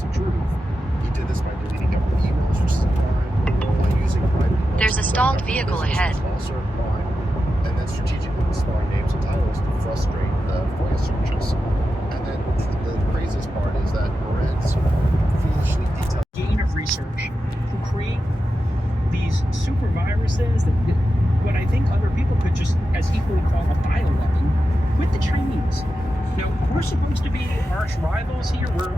source of truth. He did this by deleting government emails, which is a crime, by using private emails. There's a stalled vehicle ahead. Also a crime, and then strategically misspelling names and titles to frustrate the FOIA searches. And then the craziest part is that Moran's foolishly detailed gain of research who create these super viruses that what I think other people could just as equally call a bioweapon with the Chinese. Now, we're supposed to be arch rivals here. We're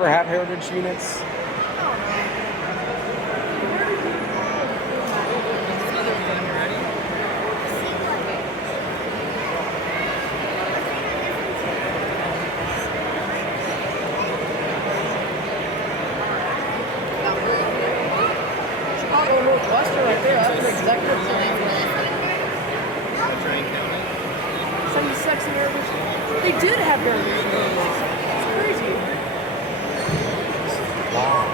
have heritage units. Chicago Northwestern right there. That's an executive train. 76 in heritage. They did have heritage units. It's crazy. Wow.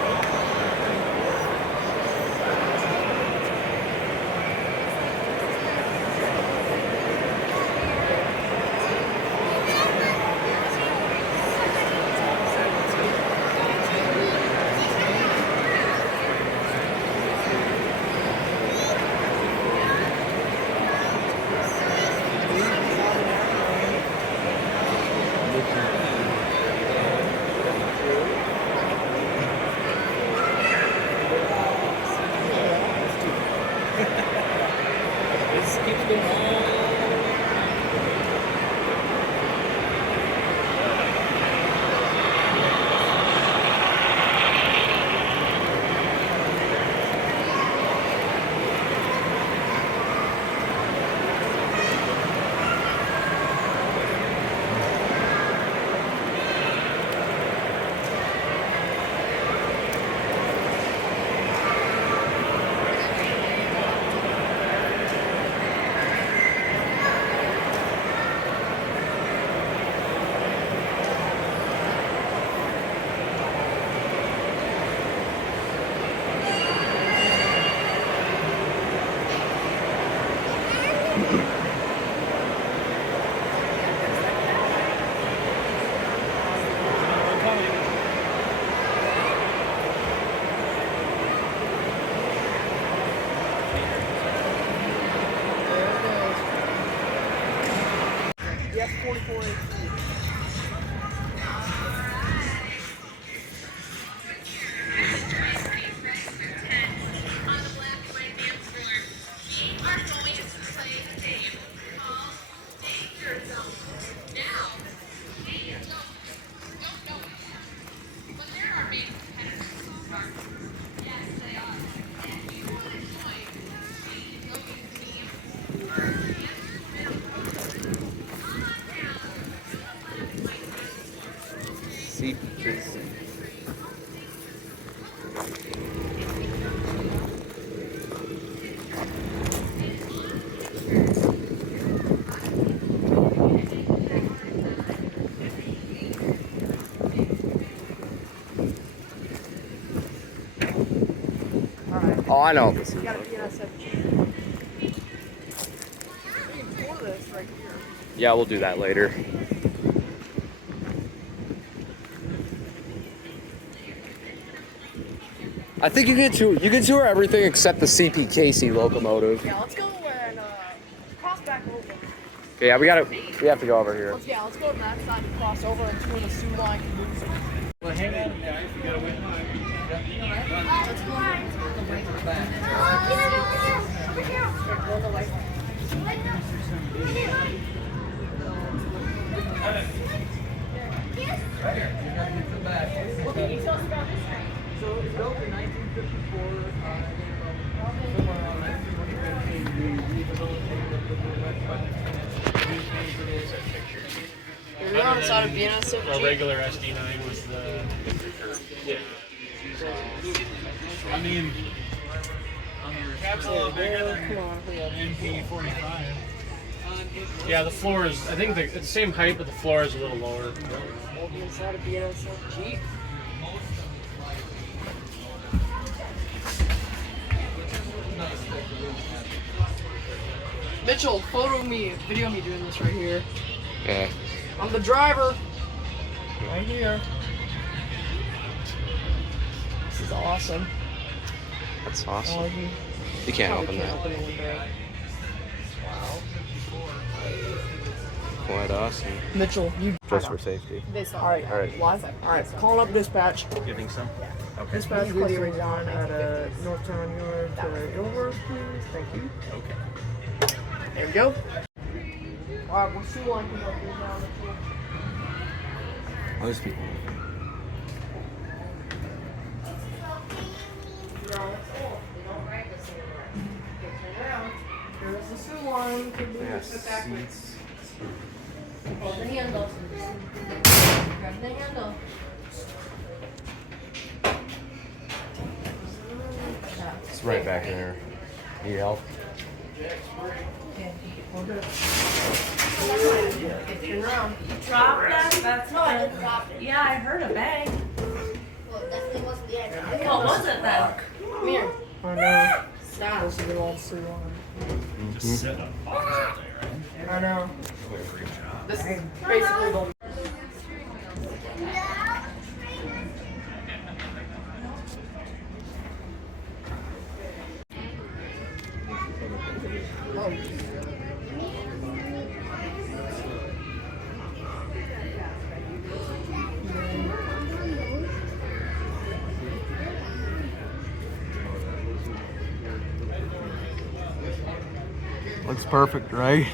Yes, 44 HP. CPKC. Oh, I know this is. You gotta be in SFG. We can tour this right here. Yeah, we'll do that later. I think you can tour everything except the CPKC locomotive. Yeah, let's go and cross back over. Okay, yeah, we have to go over here. Let's go to that side and cross over and turn the sewer line can move. Well, hang on, guys. You gotta wait. So it was built in 1954. Somewhere around 1915, we rehabilitated the You're on the side of Vienna, so A regular SD9 was the curve. Yeah. I mean, absolutely bigger than MP45. Yeah, the floor is, I think it's the same height, but the floor is a little lower. Inside of Vienna, so Jeep. Mitchell, video me doing this right here. Yeah. I'm the driver. Right here. This is awesome. That's awesome. You can't open that. Open the window. Wow. Quite awesome. Mitchell, you. Just for safety. All right. Live. All right. Calling up dispatch. You think so? Okay. Dispatch video one at Northtown Yard to Dover, please. Thank you. Okay. There we go. All right, we'll see one. Most people. Here's the sewer line. Seats. Hold the handle. Grab the handle. It's right back there. Need help? Turn around. Drop that? That's No, I didn't drop it. Yeah, I heard a bang. Well, definitely wasn't the end. What was it then? Come here. I know. This is an old sewer line. Just set a box up there. I know. This is basically the. Looks perfect, right?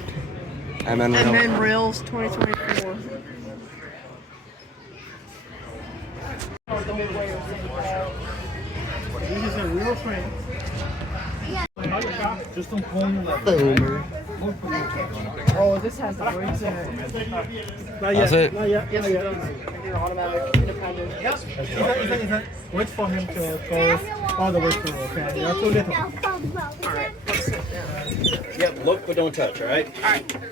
MN And Rail. then Rails 2024. This is a real train. Just don't call me like Boomer. Oh, this has the brakes in it. Not That's yet. it? Not yet. Yes, Not it yet. does. You're automatic, independent. Yep. Wait for him to go all the way through, okay? You're too little. Yep, look but don't touch, alright?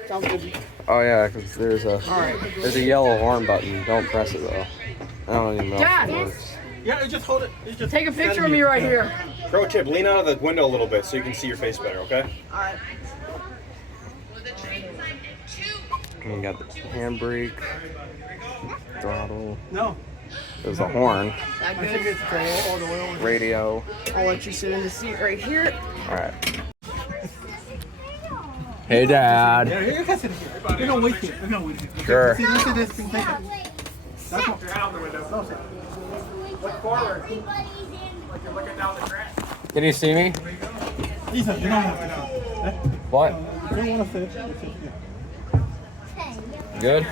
Sounds good. Oh yeah, because there's a yellow horn button. Don't press it though. I don't even know Dad! if it works. Yeah, just hold it. It's just Take a picture of me right here. Pro tip, lean out of the window a little bit so you can see your face better, okay? Alright. And you got the handbrake, throttle. No. There's a horn, That good. All the way over. radio. I'll let you sit in the seat right here. All right. Hey, Dad. Yeah, you can sit here. We're gonna wait here. We're gonna wait here. Sure. See, look at this thing. Take it. That's what. No, sir. Can you see me? Lisa, you don't want to sit. What? You don't want to sit. Good?